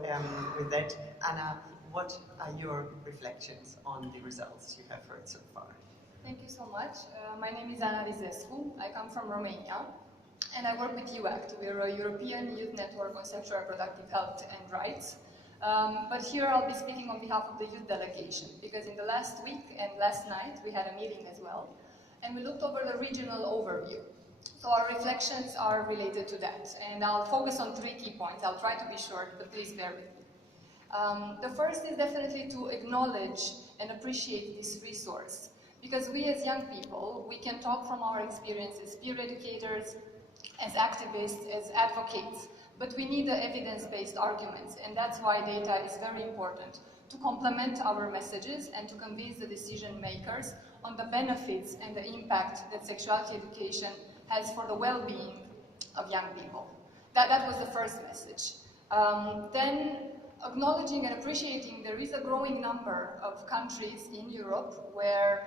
with that, Anna, what are your reflections on the results you have heard so far? Thank you so much. My name is Anna Rizescu. I come from Romania, and I work with YouAct. We are a European youth network on sexual and reproductive health and rights. But here I'll be speaking on behalf of the Youth Delegation, because in the last week and last night we had a meeting as well, and we looked over the regional overview. So our reflections are related to that, and I'll focus on 3 key points. I'll try to be short, but please bear with me. The first is definitely to acknowledge and appreciate this resource, because we as young people, we can talk from our experiences, peer educators, as activists, as advocates, but we need the evidence-based arguments, and that's why data is very important to complement our messages and to convince the decision makers on the benefits and the impact that sexuality education has for the well-being of young people. That was the first message. Then acknowledging and appreciating there is a growing number of countries in Europe where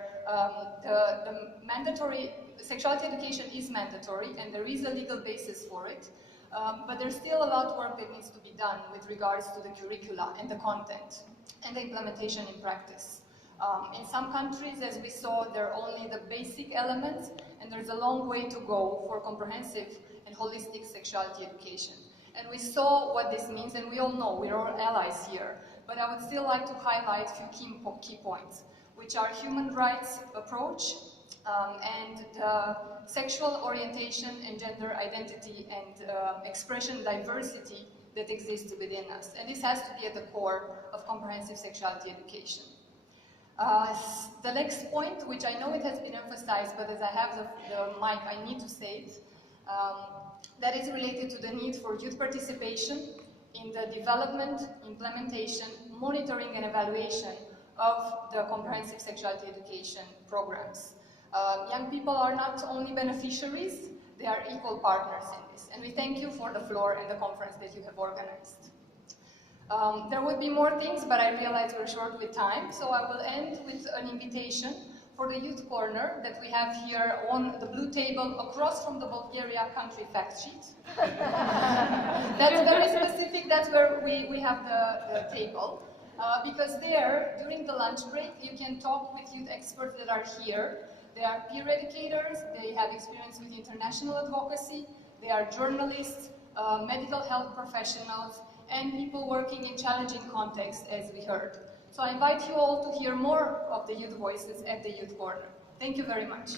the mandatory sexuality education is mandatory and there is a legal basis for it, but there's still a lot of work that needs to be done with regards to the curricula and the content and the implementation in practice. In some countries, as we saw, there are only the basic elements, and there's a long way to go for comprehensive and holistic sexuality education. And we saw what this means, and we all know, we're all allies here, but I would still like to highlight a few key points, which are human rights approach, and the sexual orientation and gender identity and expression diversity that exists within us. And this has to be at the core of comprehensive sexuality education. The next point, which I know it has been emphasized, but as I have the mic, I need to say it, that is related to the need for youth participation in the development, implementation, monitoring and evaluation of the comprehensive sexuality education programs. Young people are not only beneficiaries, they are equal partners in this. And we thank you for the floor and the conference that you have organized. There would be more things, but I realize we're short with time, so I will end with an invitation for the Youth Corner that we have here on the blue table across from the Bulgaria country fact sheet. That's very specific, that's where we have the table. Because there, during the lunch break, you can talk with youth experts that are here. They are peer educators, they have experience with international advocacy, they are journalists, medical health professionals, and people working in challenging contexts, as we heard. So I invite you all to hear more of the youth voices at the Youth Corner. Thank you very much.